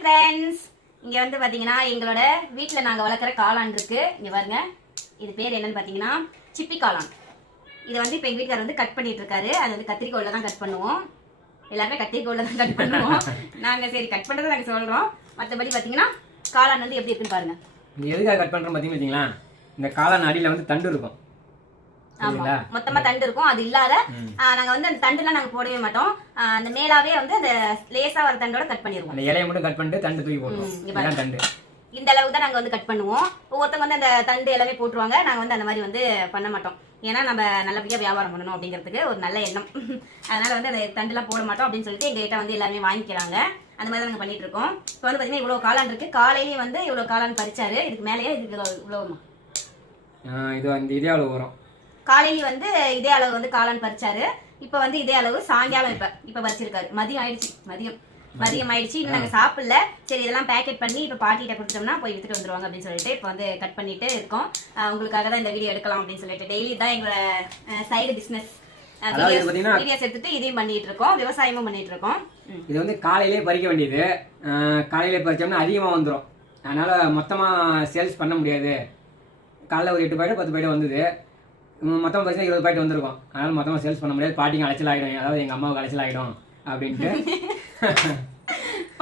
Friends இங்க வந்து பாத்தீங்கன்னா எங்களோட வீட்டில் நாங்க வளர்க்குற காளான் இருக்கு. இங்க பாருங்க. இது பேர் என்னன்னு பாத்தீங்கன்னா சிப்பி காளான். இதை வந்து இப்போ எங்க வீட்டுக்காரர் வந்து கட் பண்ணிட்டு இருக்காரு. அது வந்து கத்திரிக்கோல்ல தான் கட் பண்ணுவோம். எல்லாருமே கத்திரிக்கோல்ல தான் கட் பண்ணுவோம். நாங்க சரி கட் பண்றதை நாங்க சொல்றோம். மத்தபடி பாத்தீங்கன்னா காளான் வந்து எப்படி இருக்குன்னு பாருங்க. எதுக்காக கட் பண்றோம் பார்த்தீங்கன்னு இந்த காளான் அடியில வந்து தண்டு இருக்கும். ஆமா. மொத்தமா தண்டு இருக்கும். அது இல்லாத நாங்க வந்து அந்த தண்டுலாம் நாங்க போடவே மாட்டோம். அந்த மேலாவே வந்து அந்த லேசா வர தண்டோட கட் பண்ணிடுவோம் அந்த இலையை மட்டும் கட் பண்ணிட்டு தண்டு தூக்கி போட்டுருவோம். ம், இங்க இதுதான் தண்டு. இந்த அளவுக்கு தான் நாங்க வந்து கட் பண்ணுவோம். ஒவ்வொருத்தவங்க வந்து அந்த தண்டு எல்லாமே போட்டுருவாங்க. நாங்க வந்து அந்த மாதிரி வந்து பண்ண மாட்டோம். ஏன்னா நம்ம நல்லபடியா வியாபாரம் பண்ணணும் அப்படிங்கிறதுக்கு ஒரு நல்ல எண்ணம். அதனால வந்து அந்த தண்டுலாம் போட மாட்டோம் அப்படின்னு சொல்லிட்டு எங்க கிட்ட வந்து எல்லாமே வாங்கிக்கிறாங்க. அந்த மாதிரி தான் நாங்க பண்ணிட்டு இருக்கோம். இப்போ வந்து பாத்தீங்கன்னா இவ்வளவு காளான் இருக்கு. காலையிலேயே வந்து இவ்வளவு காளான் பறிச்சாரு. இதுக்கு மேலேயே இதுக்கு வருமா ஆஹ் இது வந்து இதே அளவு வரும்? காலையில வந்து இதே அளவு வந்து காளான் பறிச்சாரு. இப்ப வந்து இதே அளவு சாயங்காலம் இப்ப இப்ப பறிச்சிருக்காரு. மதியம் ஆயிடுச்சு மதியம். மதியம். ஆயிடுச்சு இன்னும் நாங்க சாப்பிடல. சரி இதெல்லாம் பேக்கெட் பண்ணி இப்ப பாட்டிகிட்ட கொடுத்துட்டோம்னா போய் வித்துட்டு வந்துருவாங்க அப்படின்னு சொல்லிட்டு இப்ப வந்து கட் பண்ணிட்டு இருக்கோம். உங்களுக்காக தான் இந்த வீடியோ எடுக்கலாம் அப்படின்னு சொல்லிட்டு. டெய்லி தான் எங்களோட சைடு பிசினஸ் வீடியோஸ் எடுத்துட்டு இதையும் பண்ணிட்டு இருக்கோம். விவசாயமும் பண்ணிட்டு இருக்கோம். இது வந்து காலையிலே பறிக்க வேண்டியது. காலையிலே பறிச்சோம்னா அதிகமாக வந்துடும் அதனால மொத்தமாக சேல்ஸ் பண்ண முடியாது. காலைல ஒரு எட்டு பாக்கெட் பத்து பாக்கெட் வந்தது. மொத்தமாக பறிச்சா இருபது பாக்கெட் வந்திருக்கும். அதனால மொத்தமாக சேல்ஸ் பண்ண முடியாது. பாட்டிங்க அலைச்சல் ஆகிடும் அதாவது எங்கள் அம்மாவுக்கு அலைச்சல் ஆகிடும் அப்படின்ட்டு.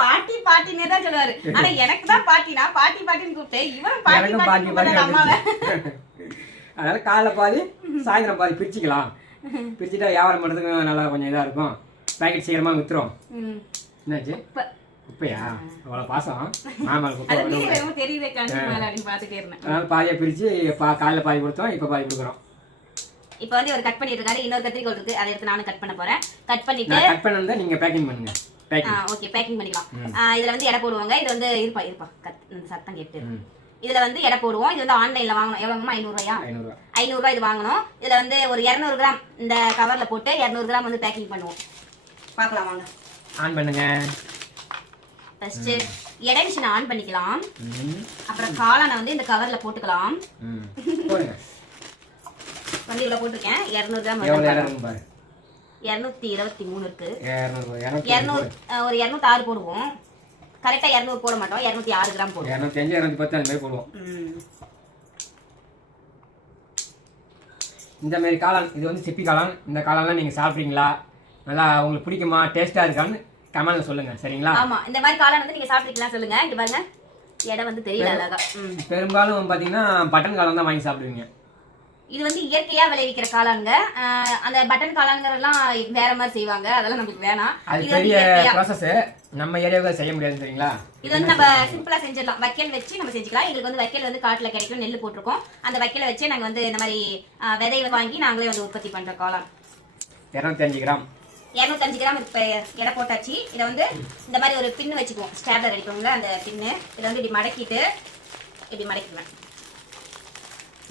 பாட்டி பாட்டினே தான் சொல்லுவாரு. ஆனா எனக்கு தான் பாட்டி. நான் பாட்டி பாட்டின்னு கூப்பிட்டேன். இவன் பாட்டி பாட்டி பாட்டி அதனால காலைல பாதி சாயந்தரம் பாதி பிரிச்சுக்கலாம். பிரிச்சுட்டா வியாபாரம் பண்ணுறதுக்கு நல்லா கொஞ்சம் இதாக இருக்கும். பேக்கெட் சீக்கிரமாக வித்துரும். என்னாச்சு? குப்பையா? அவ்வளோ பாசம். மாமல் குப்பை அப்படின்னு பாத்துட்டே இருந்தேன். அதனால பாதியை பிரித்து பா காலைல பாதி கொடுத்தோம் இப்போ பாதி கொடுக்குறோம். இப்போ வந்து ஒரு கட் பண்ணிட்டு இருக்காரு இன்னொரு கத்திரிக்கோல் இருக்கு. அதை எடுத்து நானும் கட் பண்ண போறேன். கட் பண்ணிட்டு கட் பண்ணி நீங்கள் பேக்கிங் பண்ணுங்க. ஓகே பேக்கிங் பண்ணிக்கலாம். இதுல வந்து எடை போடுவாங்க. இது வந்து இருப்பா இருப்பா. கத் சத்தம் கேட்டு. இதுல வந்து எடை போடுவோம். இது வந்து ஆன்லைன்ல வாங்கணும். எவ்வளவுமா ஐநூறு ரூபாயா ஐநூறு ரூபாய் இது வாங்கணும். இதுல வந்து ஒரு இரநூறு கிராம் இந்த கவர்ல போட்டு இரநூறு கிராம் வந்து பேக்கிங் பண்ணுவோம். பார்க்கலாம் வாங்க. ஆன் பண்ணுங்க. ஃபர்ஸ்ட் எடை மிஷினை ஆன் பண்ணிக்கலாம். அப்புறம் காளானை வந்து இந்த கவர்ல போட்டுக்கலாம். வந்து போட்டிருக்கேன். இரநூறு கிராம் எவ்வளோ இடம் இருக்கும் பாரு. இரநூத்தி இருபத்தி மூணு இருக்கு. இரநூறு ஒரு இரநூத்தி ஆறு போடுவோம் கரெக்டா இரநூறு போட மாட்டோம். இரநூத்தி ஆறு கிராம் போடுவோம். இரநூத்தி அஞ்சு இரநூத்தி பத்து அந்த மாதிரி போடுவோம். இந்த மாதிரி காளான் இது வந்து சிப்பி காளான். இந்த காளான்லாம் நீங்கள் சாப்பிட்றீங்களா? நல்லா உங்களுக்கு பிடிக்குமா? டேஸ்ட்டாக இருக்கான்னு கமெண்ட்ல சொல்லுங்க. சரிங்களா? ஆமா இந்த மாதிரி காளான் வந்து நீங்க சாப்பிட்டுக்கலாம் சொல்லுங்க. இங்க பாருங்க. இடம் வந்து தெரியல அழகா. பெரும்பாலும் பார்த்தீங்கன்னா பட்டன் காளான் தான் வாங்கி சாப்பிடுவீங்க. இது வந்து இயற்கையா விளைவிக்கிற காளான்ங்க. அந்த பட்டன் காளான்கள்லாம் வேற மாதிரி செய்வாங்க. அதெல்லாம் நமக்கு வேணாம். அது பெரிய ப்ராசஸ் நம்ம ஏரியாவுக்கு செய்ய முடியாது சரிங்களா இது வந்து நம்ம சிம்பிளா செஞ்சிடலாம். வைக்கல் வச்சு நம்ம செஞ்சுக்கலாம். எங்களுக்கு வந்து வைக்கல் வந்து காட்டுல கிடைக்கும் நெல் போட்டிருக்கோம். அந்த வைக்கல வச்சு நாங்க வந்து இந்த மாதிரி விதையை வாங்கி நாங்களே வந்து உற்பத்தி பண்றோம் காளான். இரநூத்தி அஞ்சு கிராம். இரநூத்தஞ்சு கிராம் இப்போ எடை போட்டாச்சு. இதை வந்து இந்த மாதிரி ஒரு பின்னு வச்சுக்குவோம். ஸ்டாப்லர் அடிப்போம்ல அந்த பின்னு. இதை வந்து இப்படி மடக்கிட்டு இப்படி மடக்கிடுவேன்.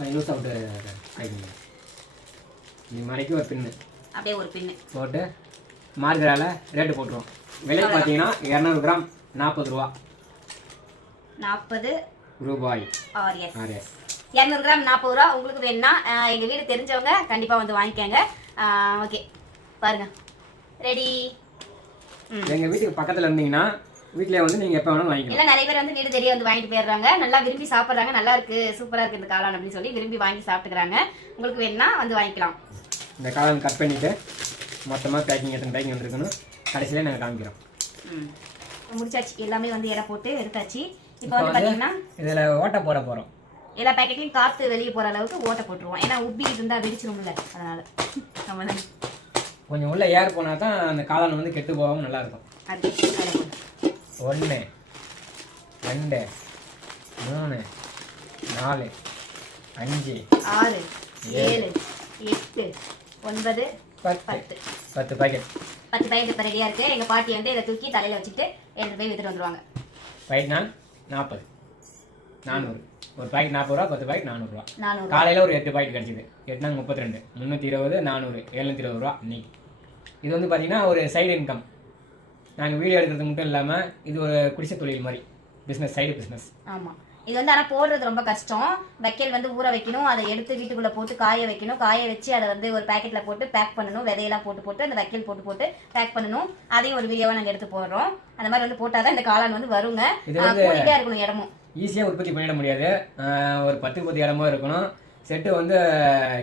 யூஸ் அவுட்டு கைங்க நீ மறைக்கு ஒரு பின்னு அப்படியே ஒரு பின்னு போட்டு மார்கரால ரேட்டு போட்டுருவோம் விலை பார்த்தீங்கன்னா இரநூறு கிராம் நாற்பது ரூபா. நாற்பது ரூபாய். R S. ஆர்எஸ் இரநூறு கிராம் நாற்பது ரூபா. உங்களுக்கு வேணும்னா அஹ், எங்க வீடு தெரிஞ்சவங்க கண்டிப்பா வந்து வாங்கிக்கோங்க. ஓகே பாருங்க. ரெடி எங்கள் வீட்டுக்கு பக்கத்தில் இருந்தீங்கன்னா வீட்டிலே வந்து நீங்கள் எப்போ வேணாலும் வாங்கிக்கலாம். எல்லாம் நிறைய பேர் வந்து வீடு தெரிய வந்து வாங்கிட்டு போயிடுறாங்க. நல்லா விரும்பி சாப்பிட்றாங்க. நல்லா இருக்கு சூப்பரா இருக்கு இந்த காளான் அப்படின்னு சொல்லி விரும்பி வாங்கி சாப்பிட்டுக்கிறாங்க. உங்களுக்கு வேணும்னா வந்து வாங்கிக்கலாம். இந்த காளான் கட் பண்ணிவிட்டு மொத்தமாக பேக்கிங் எத்தனை பேக்கிங் வந்திருக்குன்னு கடைசியிலே நாங்கள் காமிக்கிறோம். முடிச்சாச்சு. எல்லாமே வந்து இலை போட்டு எடுத்தாச்சு. இப்போ வந்து பாத்தீங்கன்னா இதில் ஓட்டை போட போகிறோம் எல்லா பேக்கெட்லயும் காத்து வெளியே போற அளவுக்கு ஓட்டை போட்டுருவோம். ஏன்னா உப்பி இருந்தா வெடிச்சிரும்ல. அதனால. அவ்வளவுதான். கொஞ்சம் உள்ள ஏர் போனால் தான் அந்த காளான் வந்து கெட்டு போகாமல் நல்லாயிருக்கும் அது. ஒன்று ரெண்டு மூணு நாலு அஞ்சு ஆறு ஏழு எட்டு ஒன்பது பத்து. பத்து. பாக்கெட் பத்து பேக்கெட் இப்போ ரெடியா இருக்கு. எங்க பாட்டி வந்து இதை தூக்கி தலையில வச்சுட்டு எடுத்து போய் வித்துட்டு வந்துருவாங்க. பாக்கெட் நான் நாற்பது. நானூறு. ஒரு பாக்கெட் நாற்பது ரூபா பத்து பாக்கெட் நானூறுரூவா நானூறு காலையில் ஒரு எட்டு பாக்கெட் கிடச்சிது. எட்டுனாங்க முப்பத்தி ரெண்டு. முந்நூற்றி இருபது நானூறு. எழுநூற்றி இருபது ரூபா இன்னைக்கு இது வந்து பார்த்தீங்கன்னா ஒரு சைடு இன்கம் நாங்கள் வீடியோ எடுக்கிறது மட்டும் இல்லாமல் இது ஒரு குடிசை தொழில் மாதிரி. பிஸ்னஸ் சைடு பிஸ்னஸ் ஆமா. இது வந்து ஆனால் போடுறது ரொம்ப கஷ்டம். வைக்கல் வந்து ஊற வைக்கணும் அதை எடுத்து வீட்டுக்குள்ளே போட்டு காய வைக்கணும். காய வச்சு அதை வந்து ஒரு பேக்கெட்டில் போட்டு பேக் பண்ணணும். விதையெல்லாம் போட்டு போட்டு அந்த வைக்கல் போட்டு போட்டு பேக் பண்ணணும். அதையும் ஒரு வீடியோவாக நாங்கள் எடுத்து போடுறோம். அந்த மாதிரி வந்து போட்டால் தான் இந்த காளான் வந்து வருங்க. கூடிட்டே இருக்கணும் இடமும். ஈஸியாக உற்பத்தி பண்ணிட முடியாது. ஒரு பத்துக்கு பத்து இடமா இருக்கணும். செட்டு வந்து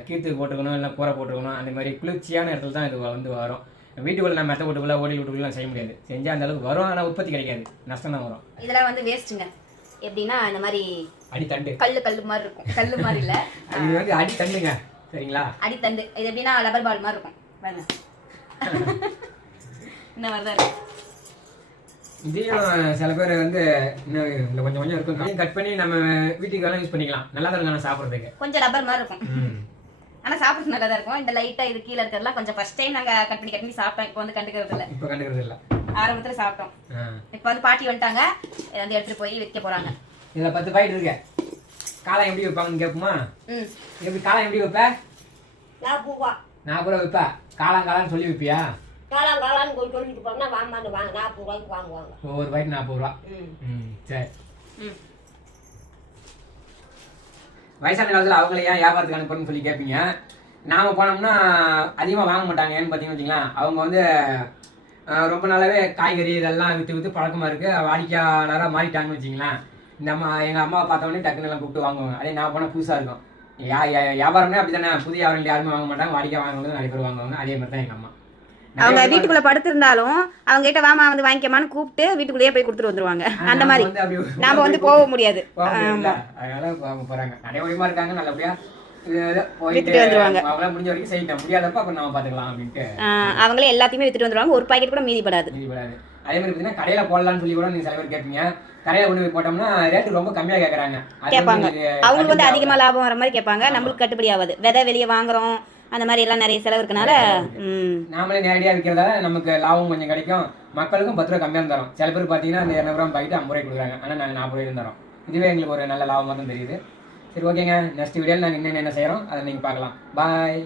கீத்து போட்டுக்கணும் இல்லை கூரை போட்டுக்கணும். அந்த மாதிரி குளிர்ச்சியான இடத்துல தான் இது வந்து வரும். வீட்டுக்குள்ள நம்ம மெத்த வீட்டுக்குள்ள ஓடி வீட்டுக்குள்ள செய்ய முடியாது. செஞ்சால் அந்த அளவுக்கு வரும் ஆனால் உற்பத்தி கிடைக்காது. நஷ்டம் தான் வரும். இதெல்லாம் வந்து வேஸ்ட்டுங்க. எப்படின்னா இந்த மாதிரி அடி தண்டு. கல்லு கல்லு மாதிரி இருக்கும். கல்லு மாதிரி இல்லை. இது வந்து அடி தண்டுங்க. சரிங்களா? அடித்தண்டு இது எப்படின்னா லப்பர் பால் மாதிரி இருக்கும். பாருங்க. இந்த மாதிரி தான் இருக்கும் இதையும் சில பேர் வந்து இன்னும் இல்லை கொஞ்சம் கொஞ்சம் இருக்கும் கட் பண்ணி நம்ம வீட்டுக்கு வேணால் யூஸ் பண்ணிக்கலாம். நல்லா தான் இருக்கும் சாப்பிட்றதுக்கு. கொஞ்சம் ரப்பர் மாதிரி இருக்கும். ம். ஆனா சாப்பிட்டு நல்லா தான் இருக்கும். இந்த லைட்டா இது கீழே இருக்கிறதுலாம் கொஞ்சம் ஃபர்ஸ்ட் டைம் நாங்க கட் பண்ணி கட் பண்ணி சாப்பிட்டோம். இப்போ வந்து கண்டுக்கிறது இல்ல இப்போ கண்டுக்கிறது இல்லை ஆரம்பத்துல சாப்பிட்டோம். ஆ. இப்போ வந்து பாட்டி வந்துட்டாங்க. இதை வந்து எடுத்துட்டு போய் விற்க போறாங்க. இதில் பத்து பாக்கெட் இருக்கு. காளான் எப்படி வைப்பாங்கன்னு கேட்போமா ம். எப்படி காளான் எப்படி வைப்ப? நான் பூவா. நான் கூட வைப்பேன் காளான் காளான்னு சொல்லி வைப்பியா? காளான் காளான்னு போய் சொல்லிட்டு போனா வாமான்னு வாங்க. நாற்பது ரூபாய்க்கு வாங்குவாங்க. ஒவ்வொரு பாக்கெட் நாற்பது ரூபா. ம். ம் சரி. ம். வயசான காலத்தில் அவங்கள ஏன் வியாபாரத்துக்கு அனுப்புறன்னு சொல்லி கேட்பீங்க நாம போனோம்னா அதிகமாக வாங்க மாட்டாங்க ஏன்னு பார்த்தீங்கன்னு வச்சுங்களேன் அவங்க வந்து ரொம்ப நாளாவே காய்கறி இதெல்லாம் விற்று விற்று பழக்கமாக இருக்குது வாடிக்கையாளராக மாறிட்டாங்கன்னு வச்சுங்களேன் நம்ம எங்கள் அம்மாவை பார்த்தோன்னே டக்குன்னு எல்லாம் கூப்பிட்டு வாங்குவாங்க. அதே நான் போனால் புதுசாக இருக்கும். யா வியாபாரமே அப்படி தானே புதிய வியாபாரம் யாருமே வாங்க மாட்டாங்க. வாடிக்கை வாங்குறது நிறைய பேர் வாங்குவாங்க. அதே மாதிரி தான் எங்கள் அம்மா. அவங்க வீட்டுக்குள்ள படுத்திருந்தாலும் அவங்க கிட்ட வாமா வந்து வாங்கிக்கமான்னு கூப்பிட்டு வீட்டுக்குள்ளேயே போய் கொடுத்துட்டு வந்துருவாங்க. அந்த மாதிரி. நாம வந்து போக முடியாது. அவங்களே எல்லாத்தையுமே வித்துட்டு வந்துருவாங்க. ஒரு பாக்கெட் கூட மீதிப்படாது. அதே மாதிரி பார்த்தீங்கன்னா கடையில போடலாம்னு சொல்லி கூட சில பேர் கேட்பீங்க. கடையில கொண்டு போய் போட்டோம்னா ரேட்டு ரொம்ப கம்மியா கேக்குறாங்க. அது கேட்பாங்க. அவங்களுக்கு வந்து அதிகமா லாபம் வர மாதிரி கேட்பாங்க. நம்மளுக்கு கட்டுப்படி ஆகாது. விதை வெளியே வாங்குறோம். அந்த மாதிரி எல்லாம் நிறைய செலவு இருக்கனால நாமளே நேரடியா விற்கிறதால நமக்கு லாபம் கொஞ்சம் கிடைக்கும். மக்களுக்கும் பத்து ரூபா கம்மியா தரோம். சில பேர் பாத்தீங்கன்னா அந்த இரநூறுவா பாக்கெட் ஐம்பது ரூபாய் கொடுக்குறாங்க. ஆனா நாங்க நாற்பது ரூபாய் தரோம். இதுவே எங்களுக்கு ஒரு நல்ல லாபமாக தான் தெரியுது. சரி ஓகேங்க. நெக்ஸ்ட் வீடியோவில் நாங்கள் என்னென்ன செய்கிறோம் அதை நீங்கள் பார்க்கலாம். பாய்